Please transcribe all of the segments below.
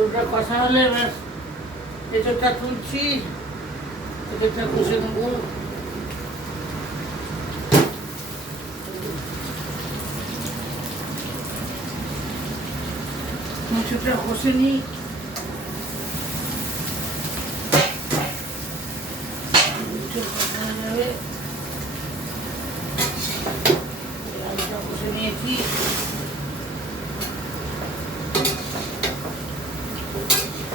ওটা কষা হলে এবার তুলছি এঁচোড়টা কষে নেব। এঁচোড়টা কষে নিই এঁচোড় কষা হয়ে যাবে আলুটা কষে নিয়েছি আলু ভাজাটা দিয়ে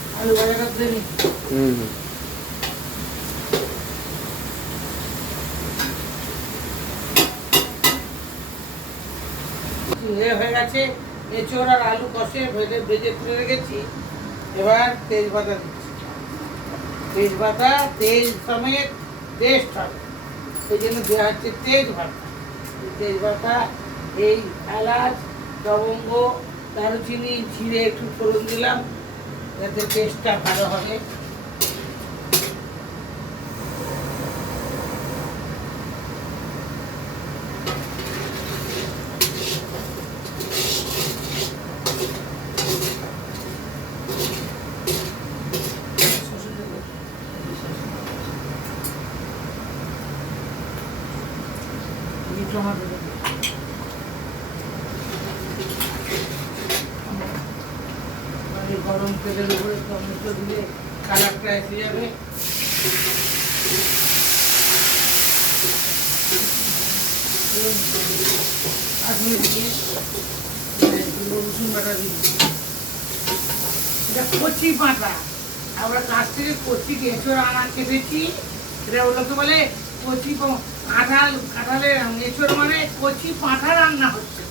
নিই হুম হয়ে গেছে এঁচড় আর আলু কষে ভেজে ভেজে তুলে রেখেছি। এবার তেজপাতা দিচ্ছি। তেজপাতা তেল সমেত টেস্ট হবে। সেই জন্য দেওয়া হচ্ছে তেজপাতা। এই তেজপাতা এই এলাচ লবঙ্গ দারুচিনি জিরে একটু ফোড়ন দিলাম। যাতে টেস্টটা ভালো হবে। টমেটো দেবো। এবার এই গরম তেলের উপরে টমেটো দিলে কালারটা এসে যাবে। এটা কচি পাতা আমরা কাছ থেকে কচি এঁচড় আনা কেটেছি এটা ওগুলো বলে কচি কাঁঠাল মানে কচি পাঁঠা রান্না হচ্ছে।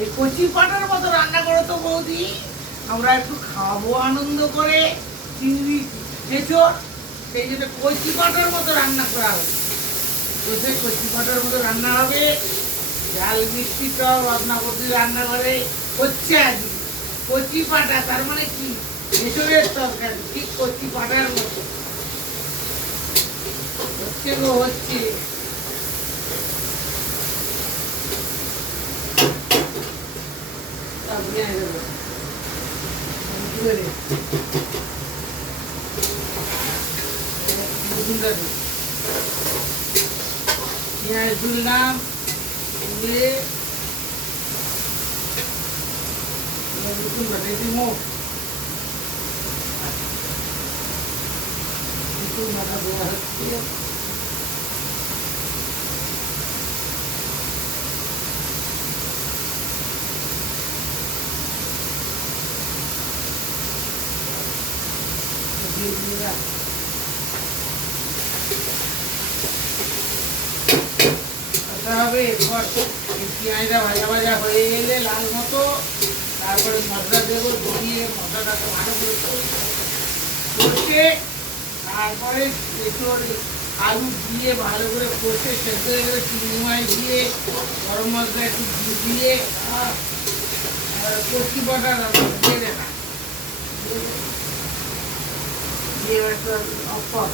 এই কচি পাঁঠার মতো রান্না করো তো বৌদি। আমরা একটু খাব আনন্দ করে, চিংড়ি এঁচড় সেই জন্য কচি পাঁঠার মতো রান্না করা হবে। বসে কচি পাঁঠার মতো রান্না হবে। ঝাল মিষ্টি টক রত্নাপতি রান্না করে হচ্ছে আজকে কচি পাটা তার মানে কি? এঁচড়ের তরকারি, ঠিক কচি পাটার মতো। হচ্ছে গো, হচ্ছে। তারপরে আগে দেবো। তুলে দে। রসুনটা দে। পেঁয়াজ তুললাম তুলে এবার রসুন বাটা এটি মোট রসুন বাটা দেওয়া হচ্ছে দিয়ে দিলাম আচ্ছা হবে পেঁয়াজটা ভাজা ভাজা হয়ে গেলে লাল মতো তারপরে মশলা দেবো দিয়ে মশলাটাকে ভালো করে কষে তারপরে এঁচড় আলু দিয়ে ভালো করে কষে সেদ্ধ হয়ে গেলে চিংড়ি মাছ দিয়ে গরম মশলা একটু দিয়ে কচি বাটা দিয়ে দেখা দিয়ে এবার একটু অফ কর